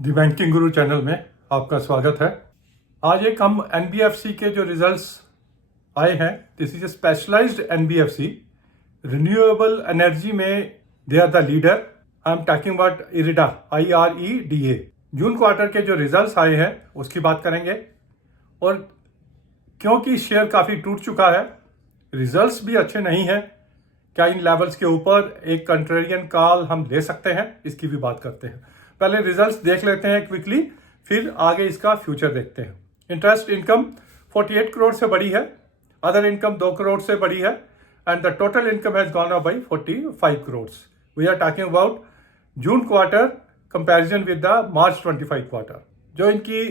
दी banking गुरु channel में आपका स्वागत है। आज एक हम एनबीएफसी के जो रिजल्ट्स आए हैं, this is a specialised NBFC, renewable energy में they are the leader. I am talking about IREDA, IREDA। June quarter के जो रिजल्ट्स आए हैं उसकी बात करेंगे, और क्योंकि शेयर काफ़ी टूट चुका है, रिजल्ट्स भी अच्छे नहीं हैं, क्या इन लेवल्स के ऊपर एक कंट्रेरियन कॉल हम ले सकते हैं, इसकी भी बात करते हैं। पहले रिजल्ट्स देख लेते हैं क्विकली, फिर आगे इसका फ्यूचर देखते हैं। इंटरेस्ट इनकम 48 करोड़ से बढ़ी है, अदर इनकम 2 करोड़ से बढ़ी है, and the total income has gone up by 45 crore. We are talking about June quarter comparison with the March 25 quarter. जो इनकी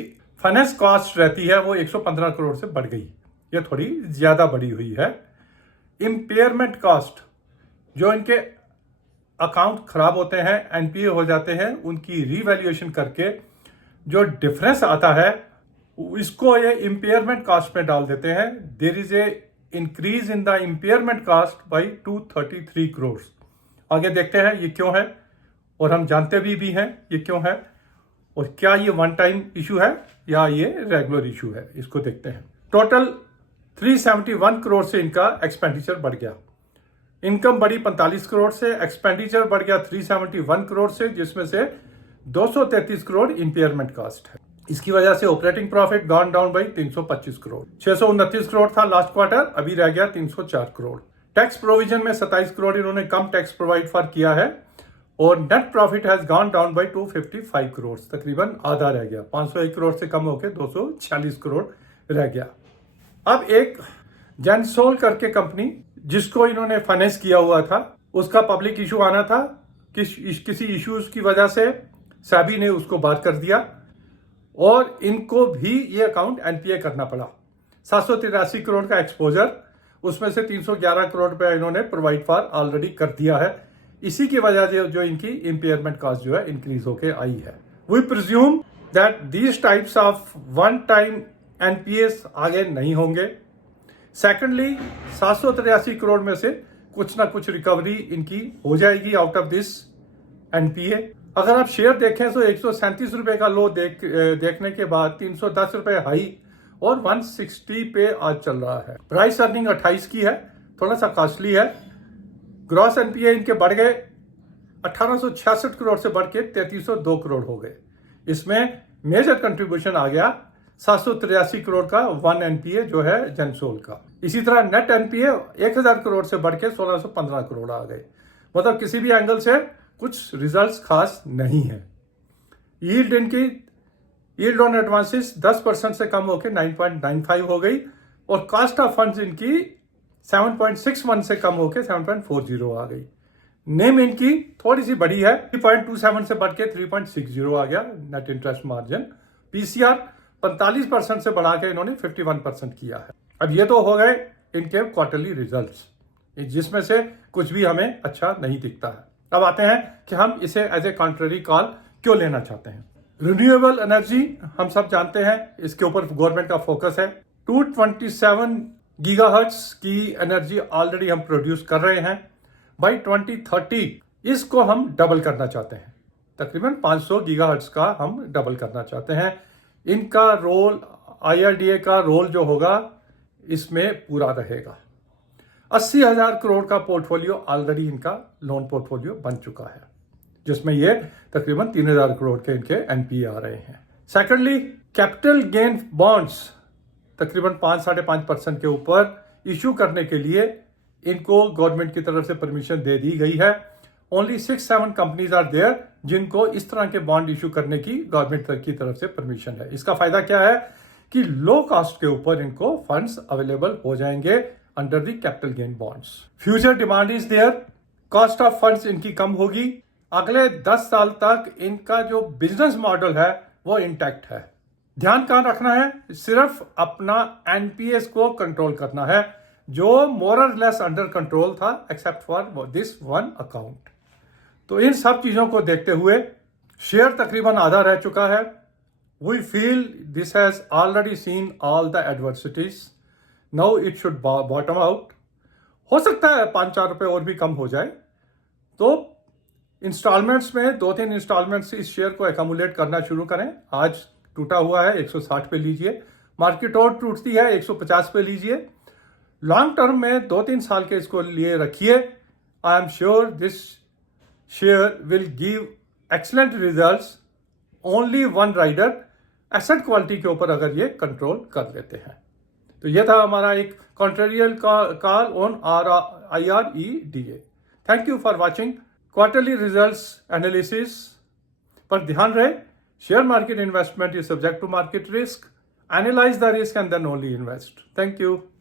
फाइनेंस कॉस्ट रहती है वो 115 करोड़ से बढ़ गई, ये थोड़ी ज्यादा बढ़ी हुई है। इम्पेयरमेंट कॉस्ट, जो इनके अकाउंट खराब होते हैं, एनपीए हो जाते हैं, उनकी रीवैल्यूएशन करके जो डिफरेंस आता है इसको ये इम्पेयरमेंट कॉस्ट में डाल देते हैं। There is a increase in the impairment cost by 233 crore. आगे देखते हैं ये क्यों है, और हम जानते भी हैं ये क्यों है, और क्या ये वन टाइम इशू है या ये रेगुलर इशू है, इसको देखते हैं। टोटल 371 करोड़ से इनका एक्सपेंडिचर बढ़ गया। इनकम बढ़ी 45 करोड़ से, एक्सपेंडिचर बढ़ गया 371 करोड़ से, जिसमें से 233 करोड़ इंपेयरमेंट कॉस्ट है। इसकी वजह से operating profit gone down by 325 crore. 629 crore था लास्ट क्वार्टर, अभी रह गया 304 करोड़। टैक्स प्रोविजन में 27 करोड़ इन्होंने कम टैक्स प्रोवाइड फॉर किया है, और net profit has gone down by 255 crore, तकरीबन आधा रह गया। 501 करोड़ से कम होकर 246 करोड़ रह गया। अब एक जेंसोल करके कंपनी, जिसको इन्होंने फाइनेंस किया हुआ था, उसका पब्लिक इशू आना था, किसी इश्यूज की वजह से सेबी ने उसको बात कर दिया, और इनको भी ये अकाउंट एनपीए करना पड़ा। 783 करोड़ का एक्सपोजर, उसमें से 311 करोड़ रुपया इन्होंने प्रोवाइड फॉर ऑलरेडी कर दिया है। इसी की वजह से जो इनकी इम्पेयरमेंट कॉस्ट जो है इंक्रीज होके आई है। We presume that these types of one time NPS आगे नहीं होंगे। सेकेंडली, 783 करोड़ में से कुछ ना कुछ रिकवरी इनकी हो जाएगी आउट ऑफ दिस एनपीए। अगर आप शेयर देखें तो 137 रुपए का लो देखने के बाद 310 रुपए हाई और 160 पे आज चल रहा है। प्राइस अर्निंग 28 की है, थोड़ा सा कॉस्टली है। ग्रॉस एनपीए इनके बढ़ गए, 1866 करोड़ से बढ़ के 3302 करोड़ हो गए। इसमें मेजर कंट्रीब्यूशन आ गया 783 करोड़ का वन एनपीए जो है जेंसोल का। इसी तरह नेट एनपीए 1000 करोड़ से बढ़ के 1615 करोड़ आ गए। मतलब किसी भी एंगल से कुछ रिजल्ट्स खास नहीं है। यील्ड ऑन एडवांसेस 10% से कम होकर 9.95 हो गई, और कॉस्ट ऑफ फंड्स इनकी 7.61 से कम होकर 7.40 आ गई। नेम इनकी थोड़ी सी बढ़ी है, 3.27 से बढ़ के 3.60 आ गया नेट इंटरेस्ट मार्जिन। पीसीआर 45% से बढ़ा के इन्होंने 51% किया है। अब ये तो हो गए इनके क्वार्टरली रिजल्ट्स, जिसमें से कुछ भी हमें अच्छा नहीं दिखता है। अब आते हैं कि हम इसे एज ए कॉन्ट्ररी कॉल क्यों लेना चाहते हैं। रिन्यूएबल एनर्जी, हम सब जानते हैं इसके ऊपर गवर्नमेंट का फोकस है। 227 गीगाहर्ट्ज की एनर्जी ऑलरेडी हम प्रोड्यूस कर रहे हैं। बाई 2030 इसको हम डबल करना चाहते हैं, तकरीबन 500 गीगाहर्ट्ज का हम डबल करना चाहते हैं। इनका रोल, IRDA का रोल जो होगा इसमें पूरा रहेगा। 80,000 करोड़ का पोर्टफोलियो ऑलरेडी इनका लोन पोर्टफोलियो बन चुका है, जिसमें ये तकरीबन 3,000 करोड़ के इनके एनपीए आ रहे हैं। सेकेंडली, कैपिटल गेन बॉन्ड्स तकरीबन 5-5.5% के ऊपर इशू करने के लिए इनको गवर्नमेंट की तरफ से परमिशन दे दी गई है। ओनली 6-7 कंपनीज आर देयर जिनको इस तरह के बॉन्ड इशू करने की गवर्नमेंट की तरफ से परमिशन है। इसका फायदा क्या है कि लो कॉस्ट के ऊपर इनको फंड्स अवेलेबल हो जाएंगे under the capital gain bonds. Future demand is there, cost of funds इनकी कम होगी। अगले 10 साल तक इनका जो बिजनेस मॉडल है वो इंटैक्ट है। ध्यान कहां रखना है, सिर्फ अपना एनपीएस को कंट्रोल करना है, जो मोर और लेस अंडर कंट्रोल था except for this one account. तो इन सब चीजों को देखते हुए शेयर तकरीबन आधा रह चुका है। We feel this has already seen all the adversities, now it should bottom out. हो सकता है 5-4 रुपए और भी कम हो जाए, तो इंस्टॉलमेंट्स में 2-3 इंस्टॉलमेंट्स इस शेयर को एकमुलेट करना शुरू करें। आज टूटा हुआ है 160 पे लीजिए, मार्केट और टूटती है 150 पे लीजिए। लॉन्ग टर्म में 2-3 साल के इसको लिए रखिए। I am sure this share will give excellent results. Only one rider, asset quality के ऊपर अगर ये कंट्रोल कर लेते हैं। तो ये था हमारा एक contrarian call on IREDA। Thank you for watching. Quarterly results analysis पर ध्यान रहे। Share market investment is subject to market risk. Analyse the risk and then only invest. Thank you.